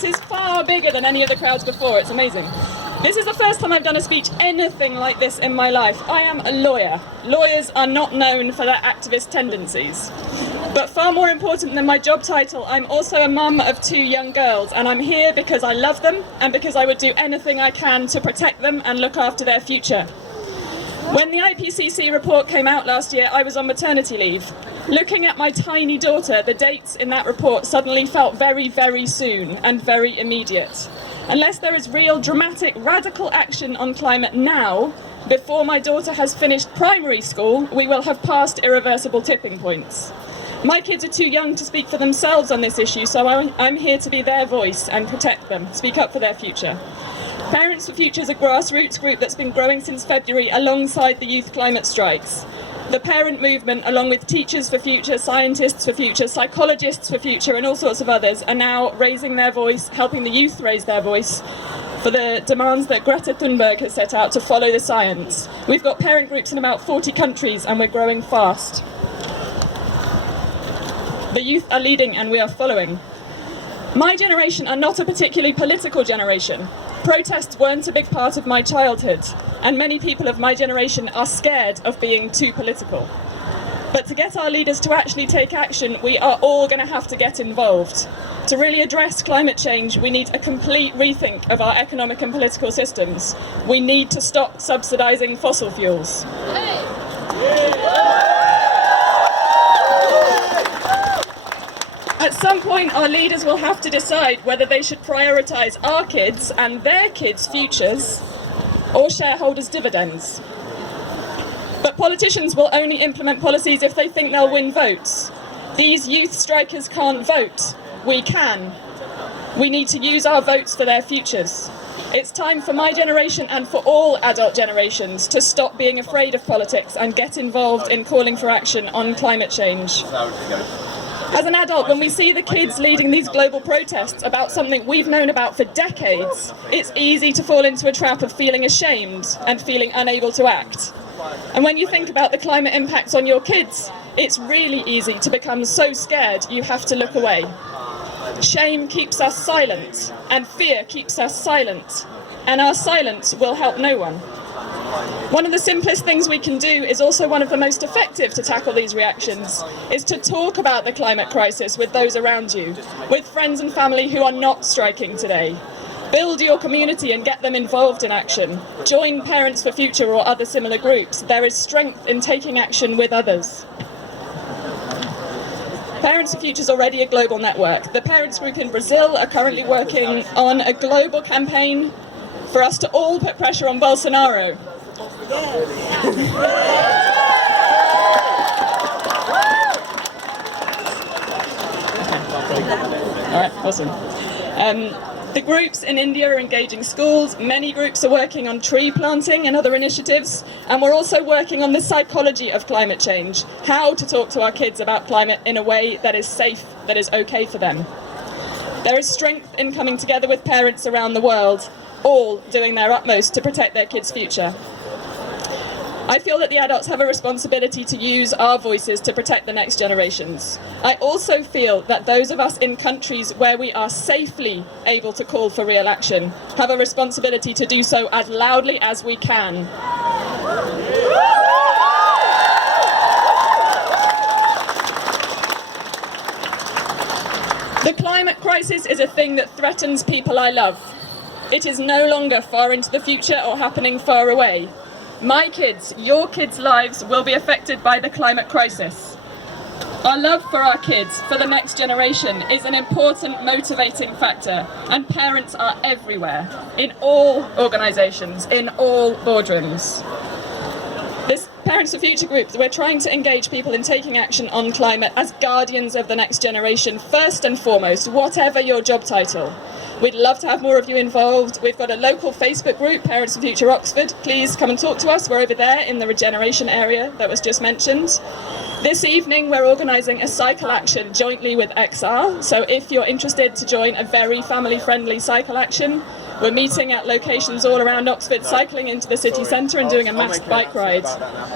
This is far bigger than any of the crowds before. It's amazing. This is the first time I've done a speech anything like this in my life. I am a lawyer. Lawyers are not known for their activist tendencies. But far more important than my job title, I'm also a mum of 2 young girls, and I'm here because I love them and because I would do anything I can to protect them and look after their future. When the IPCC report came out last year, I was on maternity leave. Looking at my tiny daughter, the dates in that report suddenly felt very, very soon and very immediate. Unless there is real, dramatic, radical action on climate now, before my daughter has finished primary school, we will have passed irreversible tipping points. My kids are too young to speak for themselves on this issue, so I'm here to be their voice and protect them, speak up for their future. Parents for Future is a grassroots group that's been growing since February alongside the youth climate strikes. The parent movement, along with Teachers for Future, Scientists for Future, Psychologists for Future and all sorts of others, are now raising their voice, helping the youth raise their voice for the demands that Greta Thunberg has set out to follow the science. We've got parent groups in about 40 countries and we're growing fast. The youth are leading and we are following. My generation are not a particularly political generation. Protests weren't a big part of my childhood, and many people of my generation are scared of being too political. But to get our leaders to actually take action, we are all going to have to get involved. To really address climate change, we need a complete rethink of our economic and political systems. We need to stop subsidising fossil fuels. At some point, our leaders will have to decide whether they should prioritise our kids and their kids' futures or shareholders' dividends. But politicians will only implement policies if they think they'll win votes. These youth strikers can't vote. We can. We need to use our votes for their futures. It's time for my generation and for all adult generations to stop being afraid of politics and get involved in calling for action on climate change. As an adult, when we see the kids leading these global protests about something we've known about for decades, it's easy to fall into a trap of feeling ashamed and feeling unable to act. And when you think about the climate impacts on your kids, it's really easy to become so scared you have to look away. Shame keeps us silent, and fear keeps us silent, and our silence will help no one. One of the simplest things we can do is also one of the most effective to tackle these reactions, is to talk about the climate crisis with those around you, with friends and family who are not striking today. Build your community and get them involved in action. Join Parents for Future or other similar groups. There is strength in taking action with others. Parents for Future is already a global network. The Parents Group in Brazil are currently working on a global campaign for us to all put pressure on Bolsonaro. All right, awesome. The groups in India are engaging schools, many groups are working on tree planting and other initiatives, and we're also working on the psychology of climate change, how to talk to our kids about climate in a way that is safe, that is okay for them. There is strength in coming together with parents around the world, all doing their utmost to protect their kids' future. I feel that the adults have a responsibility to use our voices to protect the next generations. I also feel that those of us in countries where we are safely able to call for real action have a responsibility to do so as loudly as we can. The climate crisis is a thing that threatens people I love. It is no longer far into the future or happening far away. My kids, your kids' lives will be affected by the climate crisis. Our love for our kids, for the next generation, is an important motivating factor, and parents are everywhere, in all organisations, in all boardrooms. This Parents for Future group, we're trying to engage people in taking action on climate as guardians of the next generation, first and foremost, whatever your job title. We'd love to have more of you involved. We've got a local Facebook group, Parents for Future Oxford. Please come and talk to us. We're over there in the regeneration area that was just mentioned. This evening we're organising a cycle action jointly with XR. So if you're interested to join a very family-friendly cycle action, we're meeting at locations all around Oxford, cycling into the city centre and doing a masked bike ride.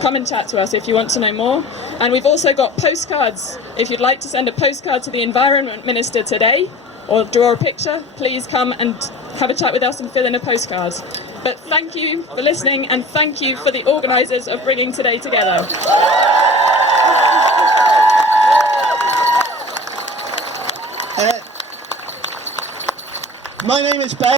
Come and chat to us if you want to know more. And we've also got postcards. If you'd like to send a postcard to the Environment Minister today, or draw a picture, please come and have a chat with us and fill in a postcard. But thank you for listening, and thank you for the organisers of bringing today together. My name is Ben.